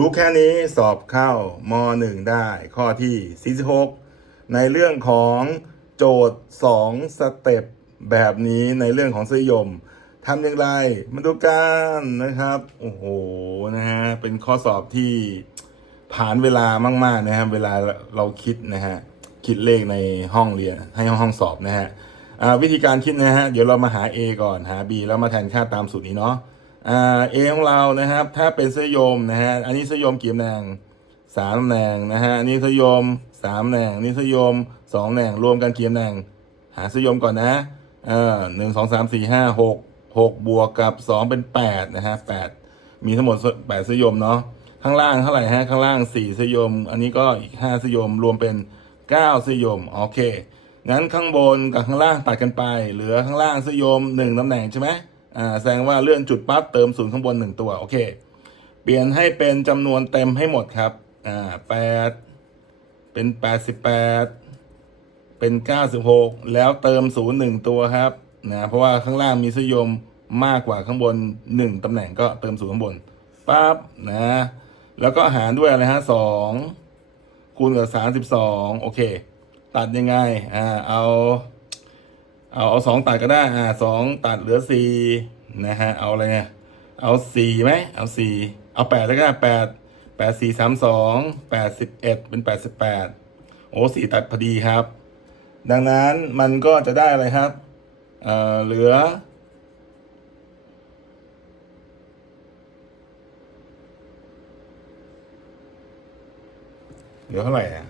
รู้แค่นี้สอบเข้ามหนึ่งได้ข้อที่ 46 ในเรื่องของโจทย์ 2 สเต็ปแบบนี้ในเรื่องของสยมทำอย่างไรมาดูกันนะครับ โอ้โหนะฮะเป็นข้อสอบที่ผ่านเวลามาก ๆ นะครับ เวลาเราคิดนะฮะคิดเลขในห้องเรียนให้ห้องสอบนะฮะวิธีการคิดนะฮะเดี๋ยวเรามาหา A ก่อนหา B แล้วมาแทนค่าตามสูตรนี้เนาะ เอของเรานะครับ ถ้าเป็นเสยมนะฮะอันนี้เสยมกี่ตำแหน่งสามตำแหน่งนะฮะอันนี้เสยมสามตำแหน่งนี้เสยมสองตำแหน่งรวมกันกี่ตำแหน่ง หาเสยมก่อนนะเออหนึ่งสองสามสี่ห้าหกหกบวกกับสองเป็นแปดนะฮะแปดมีทั้งหมดแปดเสยมเนาะข้างล่างเท่าไหร่ฮะข้างล่างสี่เสยม อันนี้ก็อีกห้าเสยมรวมเป็นเก้าสยมโอเคงั้นข้างบนกับข้างล่างตัดกันไป เหลือข้างล่างสยมหนึ่งตำแหน่งใช่ไหม อ่าแสดงว่าเลื่อนจุดปั๊บเติมศูนย์ข้างบนหนึ่งตัวโอเค เปลี่ยนให้เป็นจำนวนเต็มให้หมดครับอ่าแปดเป็นแปดสิบแปดเป็นเก้าสิบหกแล้วเติมศูนย์หนึ่งตัวครับนะเพราะว่าข้างล่างมีสยมมากกว่าข้างบนหนึ่งตำแหน่งก็เติมศูนย์ข้างบนปั๊บนะแล้วก็หารด้วยอะไรฮะสองคูณกับสามสิบสองโอเค ตัดยังไงอ่าเอา เอาเอาสองตัดก็ได้ อ่าสองตัดเหลือสี่นะฮะ เอาอะไรเนี่ย เอาสี่ไหม เอาสี่ เอาแปดแล้วก็แปด แปดสี่สามสอง แปดสิบเอ็ดเป็นแปดสิบแปด โอ้สี่ตัดพอดีครับ ดังนั้นมันก็จะได้อะไรครับ เอ่อ เหลือ เหลือเท่าไหร่อะ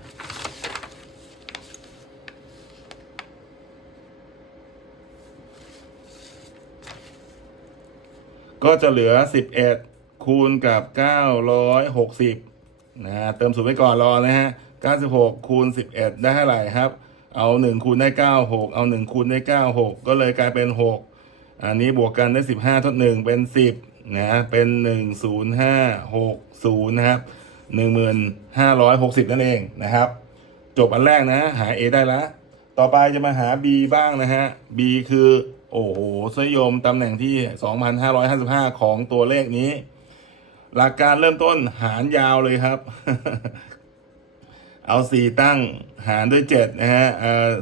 ก็จะเหลือ 11 คูณกับ 960นะฮะเติมศูนย์ไว้ก่อนรอนะฮะ 96 คูณ 11 ได้เท่าไหร่ครับ เอา 1 คูณได้ 96 เอา 1 คูณได้ 96 ก็เลยกลายเป็น 6 อันนี้บวกกันได้ 15ทด1เป็น 10นะเป็น 10560นะครับ1560 นั่นเองนะครับ จบอันแรกนะ หา A ได้แล้วต่อไปจะมาหา B บ้างนะฮะ B คือ โอ้โหสยมตำแหน่งที่ 2,555 ของตัวเลขนี้ หลักการเริ่มต้นหารยาวเลยครับ เอา 4 ตั้งหารด้วย 7 นะฮะ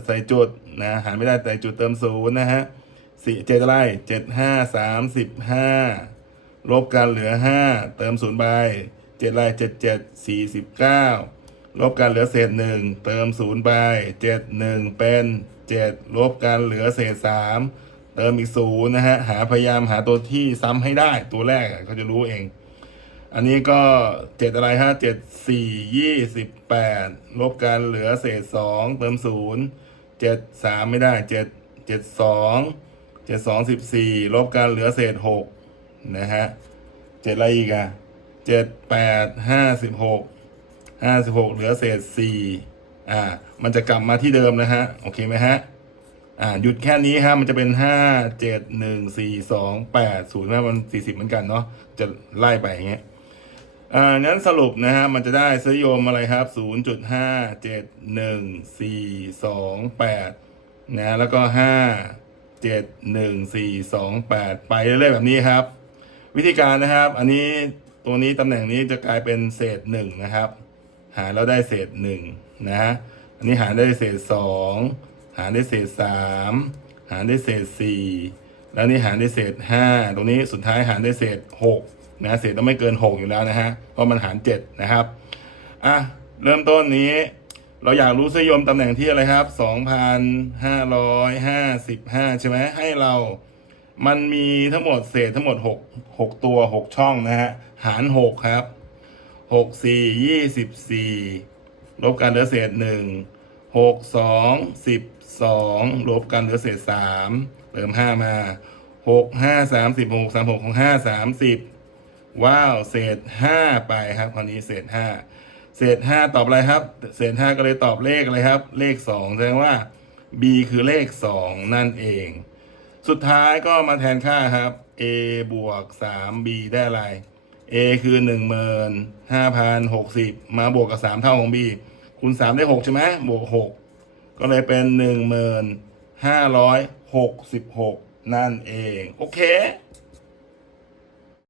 ใส่จุดนะหารไม่ได้ใส่จุดเติมศูนย์นะฮะสี่เจ็ดอะไรเจ็ดห้าสามสิบห้าลบกันเหลือ5เติมศูนย์ไปเจ็ดอะไรเจ็ดเจ็ดสี่สิบเก้าลบกันเหลือเศษหนึ่งเติมศูนย์ไปเจ็ดหนึ่งเป็นเจ็ดลบกันเหลือเศษสาม เติมอีกศูนย์นะฮะหาพยายามหาตัวที่ซ้ำให้ได้ตัวแรกเขาจะรู้เอง อันนี้ก็เจ็ดอะไรฮะเจ็ดสี่ยี่สิบแปดลบกันเหลือเศษสองเติมศูนย์เจ็ดสามไม่ได้เจ็ดเจ็ดสองเจ็ดสองสิบสี่ลบกันเหลือเศษหกนะฮะเจ็ดอะไรอีกอะเจ็ดแปดห้าสิบหกห้าสิบหกเหลือเศษสี่อ่า มันจะกลับมาที่เดิมนะฮะ โอเคไหมฮะ อ่าหยุดแค่นี้ฮะมันจะเป็นห้าเจ็ดหนึ่งสี่สองแปดศูนย์มันสี่สิบเหมือนกันเนาะจะไล่ไปอย่างเงี้ยอ่างั้นสรุปนะฮะมันจะได้ซยมอะไรครับ0.5 7 1 4 2 8นะแล้วก็5 7 1 4 2 8ไปเรื่อยๆแบบนี้ครับ วิธีการนะครับ อันนี้ตัวนี้ตำแหน่งนี้จะกลายเป็นเศษ1นะครับ หารแล้วได้เศษ1นะฮะอันนี้หารได้เศษ2 หารได้เศษ3หารได้เศษ4แล้วนี่หารได้เศษ5ตรงนี้สุดท้ายหารได้เศษ6นะเศษต้องไม่เกิน6อยู่แล้วนะฮะเพราะมันหาร7นะครับอะเริ่มต้นนี้ เราอยากรู้สยมตำแหน่งที่อะไรครับ2,555ใช่ไหมให้เรามันมีทั้งหมดเศษทั้งหมด6 6ตัว6ช่องนะฮะหาร6ครับ6 4 24ลบกันเหลือเศษ 1 6 2 12ลบกันเหลือเศษ3เติม5มา6 5 30 6 3 6ของ5 30ว้าวเศษ5ไปครับคราวนี้เศษ5เศษ5ตอบอะไรครับ เศษ5ก็เลยตอบเลขอะไรครับ เลข2แสดงว่า b คือเลข2นั่นเอง สุดท้ายก็มาแทนค่าครับ a บวก 3b ได้อะไร a คือ 1 5 0 6 0 มาบวกกับ 3 เท่าของ b คูณสามได้หกใช่ไหมบวกหกก็เลยเป็นหนึ่งหมื่นห้าร้อยหกสิบหกนั่นเอง โอเค